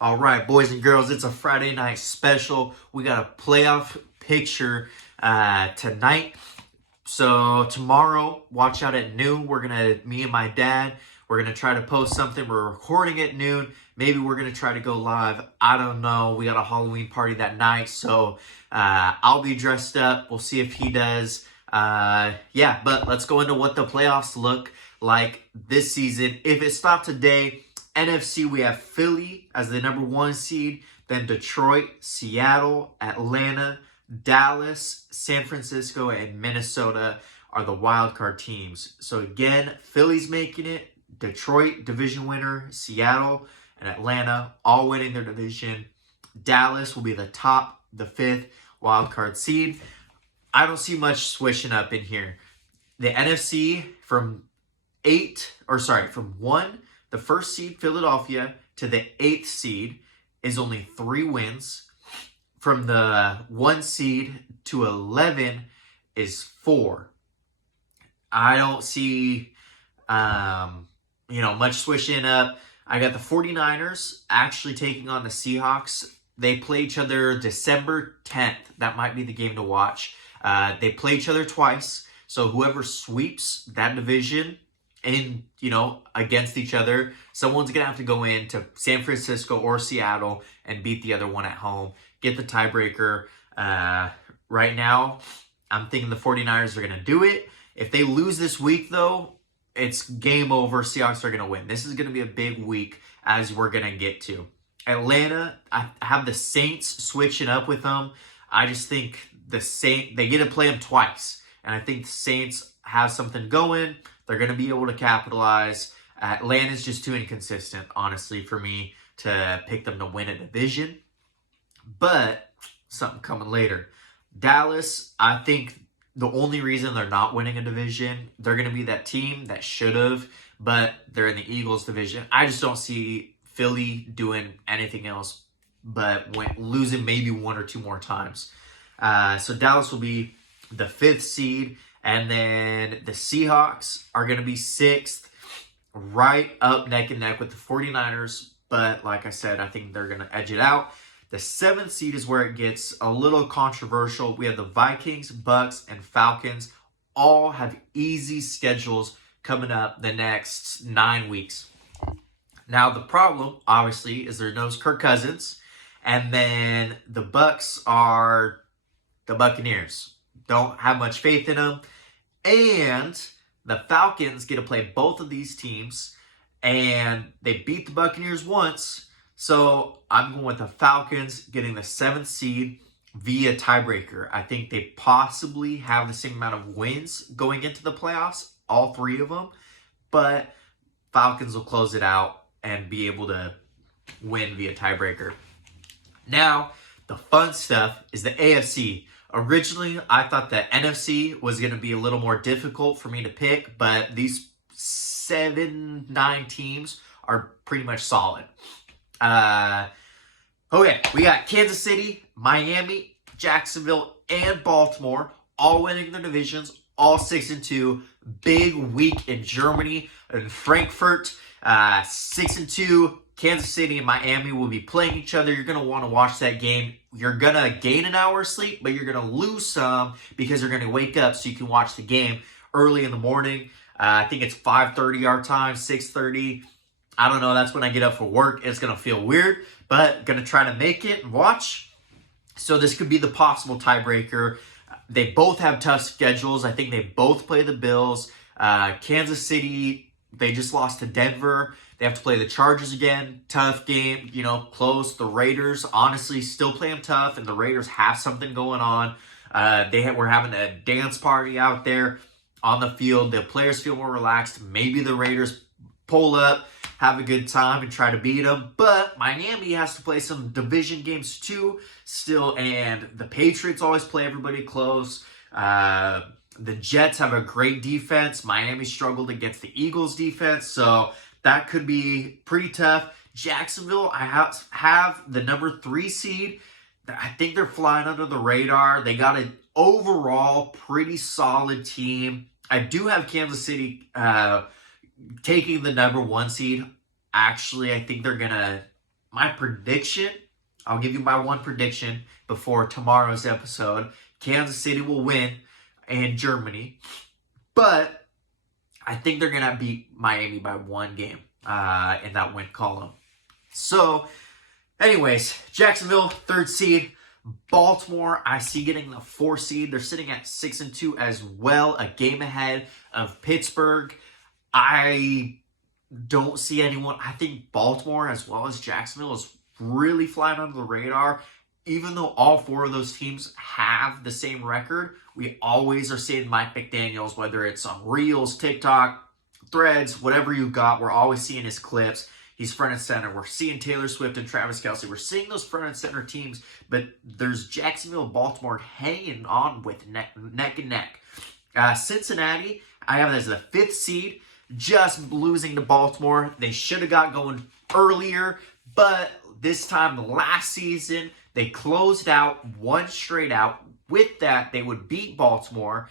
All right, boys and girls, it's a Friday night special. We got a playoff picture tonight. So tomorrow, watch out at noon. Me and my dad, we're gonna try to post something. We're recording at noon. Maybe we're gonna try to go live. I don't know. We got a Halloween party that night, so I'll be dressed up. We'll see if he does. Yeah, but let's go into what the playoffs look like this season. If it stopped today, NFC, we have Philly as the number 1 seed, then Detroit, Seattle, Atlanta, Dallas, San Francisco, and Minnesota are the wild card teams. So again, Philly's making it, Detroit, division winner, Seattle, and Atlanta all winning their division. Dallas will be the 5th wild card seed. I don't see much switching up in here. The NFC from 1, the first seed, Philadelphia, to the 8th seed is only 3 wins. From the 1 seed to 11 is 4. I don't see, much switching up. I got the 49ers actually taking on the Seahawks. They play each other December 10th. That might be the game to watch. They play each other twice. So whoever sweeps that division against each other, someone's going to have to go into San Francisco or Seattle and beat the other one at home, get the tiebreaker. Right now, I'm thinking the 49ers are going to do it. If they lose this week, though, it's game over. Seahawks are going to win. This is going to be a big week, as we're going to get to. Atlanta, I have the Saints switching up with them. I just think they get to play them twice. And I think the Saints have something going. They're going to be able to capitalize. Atlanta's just too inconsistent, honestly, for me to pick them to win a division. But something coming later. Dallas, I think the only reason they're not winning a division, they're going to be that team that should have, but they're in the Eagles division. I just don't see Philly doing anything else but losing maybe 1 or 2 more times. So Dallas will be the 5th seed. And then the Seahawks are going to be 6th, right up neck and neck with the 49ers. But like I said, I think they're going to edge it out. The 7th seed is where it gets a little controversial. We have the Vikings, Bucks, and Falcons. All have easy schedules coming up the next 9 weeks. Now, the problem, obviously, is there's no Kirk Cousins. And then the Bucks are the Buccaneers. Don't have much faith in them. And the Falcons get to play both of these teams. And they beat the Buccaneers once. So I'm going with the Falcons getting the 7th seed via tiebreaker. I think they possibly have the same amount of wins going into the playoffs, all 3 of them. But Falcons will close it out and be able to win via tiebreaker. Now, the fun stuff is the AFC. Originally, I thought the NFC was going to be a little more difficult for me to pick, but these 9 teams are pretty much solid. Okay, we got Kansas City, Miami, Jacksonville, and Baltimore all winning their divisions, all 6-2. Big week in Germany and Frankfurt, 6-2. Kansas City and Miami will be playing each other. You're going to want to watch that game. You're going to gain an hour of sleep, but you're going to lose some because you're going to wake up so you can watch the game early in the morning. I think it's 5:30 our time, 6:30. I don't know. That's when I get up for work. It's going to feel weird, but going to try to make it and watch. So this could be the possible tiebreaker. They both have tough schedules. I think they both play the Bills. Kansas City, they just lost to Denver. They have to play the Chargers again. Tough game, close. The Raiders, honestly, still play them tough, and the Raiders have something going on. We're having a dance party out there on the field. The players feel more relaxed. Maybe the Raiders pull up, have a good time, and try to beat them. But Miami has to play some division games too still, and the Patriots always play everybody close. The Jets have a great defense. Miami struggled against the Eagles defense, so that could be pretty tough. Jacksonville, I have the number 3 seed. I think they're flying under the radar. They got an overall pretty solid team. I do have Kansas City taking the number 1 seed. Actually, I think they're going to my prediction, I'll give you my one prediction before tomorrow's episode. Kansas City will win in Germany, but I think they're going to beat Miami by one game in that win column. So, anyways, Jacksonville, 3rd seed. Baltimore, I see getting the 4th seed. They're sitting at 6-2 as well, a game ahead of Pittsburgh. I don't see anyone. I think Baltimore as well as Jacksonville is really flying under the radar. Even though all 4 of those teams have the same record, we always are seeing Mike McDaniels, whether it's on Reels, TikTok, Threads, whatever you got, we're always seeing his clips. He's front and center. We're seeing Taylor Swift and Travis Kelce. We're seeing those front and center teams, but there's Jacksonville and Baltimore hanging on with neck and neck. Cincinnati, I have it as the 5th seed, just losing to Baltimore. They should have got going earlier, but this time last season, they closed out, won straight out. With that, they would beat Baltimore,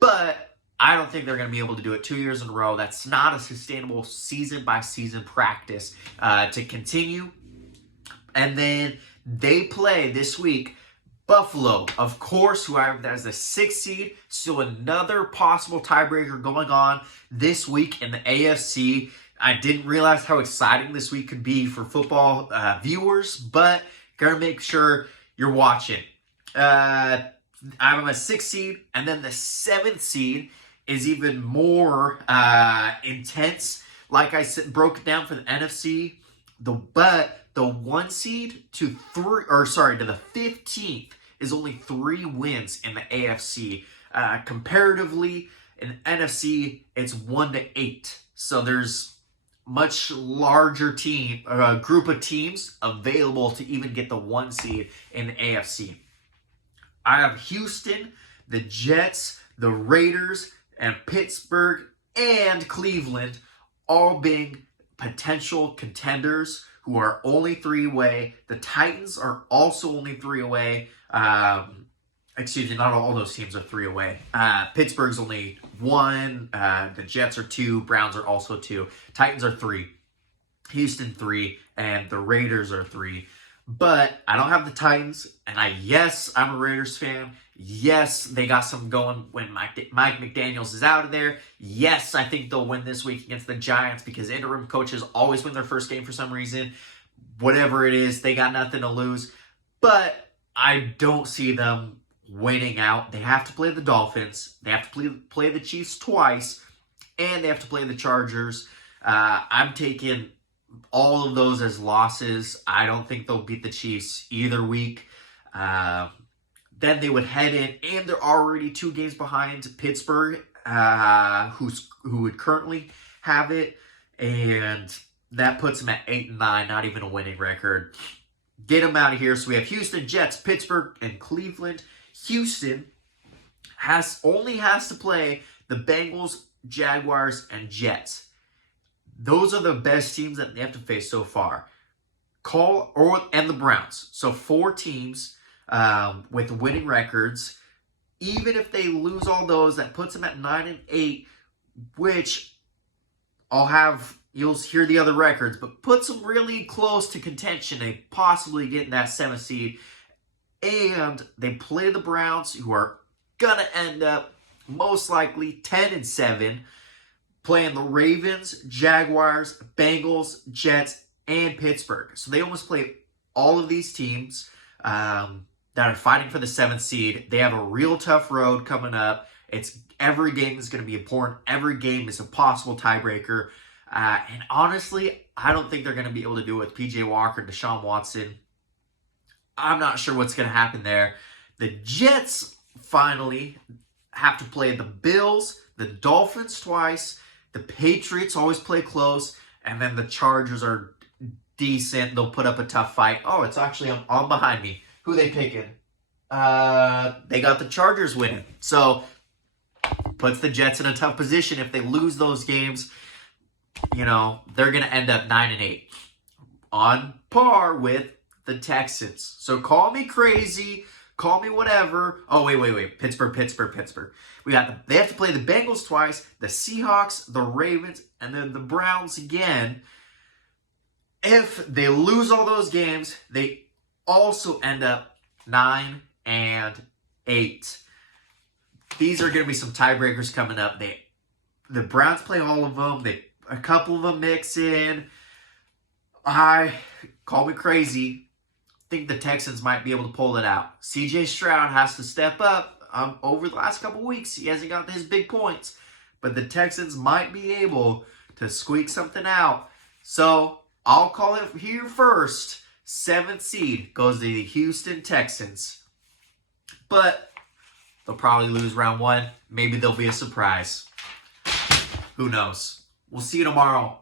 but I don't think they're going to be able to do it 2 years in a row. That's not a sustainable season-by-season practice to continue. And then they play this week Buffalo, of course, who I have as the 6th seed. Still another possible tiebreaker going on this week in the AFC. I didn't realize how exciting this week could be for football viewers, but gotta make sure you're watching. I'm a 6th seed, and then the 7th seed is even more intense. Like I said, broke it down for the NFC. But the 1 seed to the 15th is only 3 wins in the AFC. Comparatively, in NFC, it's 1-8. So there's much larger group of teams available to even get the 1 seed in the AFC. I have Houston, the Jets, the Raiders, and Pittsburgh and Cleveland all being potential contenders who are only 3 away. The Titans are also only 3 away. Excuse me, not all those teams are 3 away. Pittsburgh's only 1. The Jets are 2. Browns are also 2. Titans are 3. Houston 3. And the Raiders are 3. But I don't have the Titans. And I'm a Raiders fan. Yes, they got some going when Mike McDaniels is out of there. Yes, I think they'll win this week against the Giants because interim coaches always win their first game for some reason. Whatever it is, they got nothing to lose. But I don't see them winning out. They have to play the Dolphins. They have to play the Chiefs twice. And they have to play the Chargers. I'm taking all of those as losses. I don't think they'll beat the Chiefs either week. Then they would head in, and they're already 2 games behind Pittsburgh, who would currently have it, and that puts them at 8-9, not even a winning record. Get them out of here. So we have Houston, Jets, Pittsburgh, and Cleveland. Houston only has to play the Bengals, Jaguars, and Jets. Those are the best teams that they have to face so far. And the Browns. So 4 teams with winning records. Even if they lose all those, that puts them at 9-8, which you'll hear the other records, but puts them really close to contention. They possibly get in that 7th seed. And they play the Browns, who are going to end up most likely 10-7, playing the Ravens, Jaguars, Bengals, Jets, and Pittsburgh. So they almost play all of these teams that are fighting for the 7th seed. They have a real tough road coming up. Every game is going to be important. Every game is a possible tiebreaker. And honestly, I don't think they're going to be able to do it with P.J. Walker, Deshaun Watson. I'm not sure what's going to happen there. The Jets finally have to play the Bills, the Dolphins twice. The Patriots always play close. And then the Chargers are decent. They'll put up a tough fight. Oh, it's actually on behind me. Who they picking? They got the Chargers winning. So, puts the Jets in a tough position. If they lose those games, they're going to end up 9-8. On par with the Texans. So, call me crazy. Call me whatever. Oh, wait. Pittsburgh. They have to play the Bengals twice, the Seahawks, the Ravens, and then the Browns again. If they lose all those games, they also end up 9-8. These are going to be some tiebreakers coming up. The Browns play all of them. A couple of them mix in. Call me crazy, think the Texans might be able to pull it out. CJ Stroud has to step up. Over the last couple weeks, he hasn't got his big points. But the Texans might be able to squeak something out. So I'll call it here first. 7th seed goes to the Houston Texans. But they'll probably lose round 1. Maybe there'll be a surprise. Who knows? We'll see you tomorrow.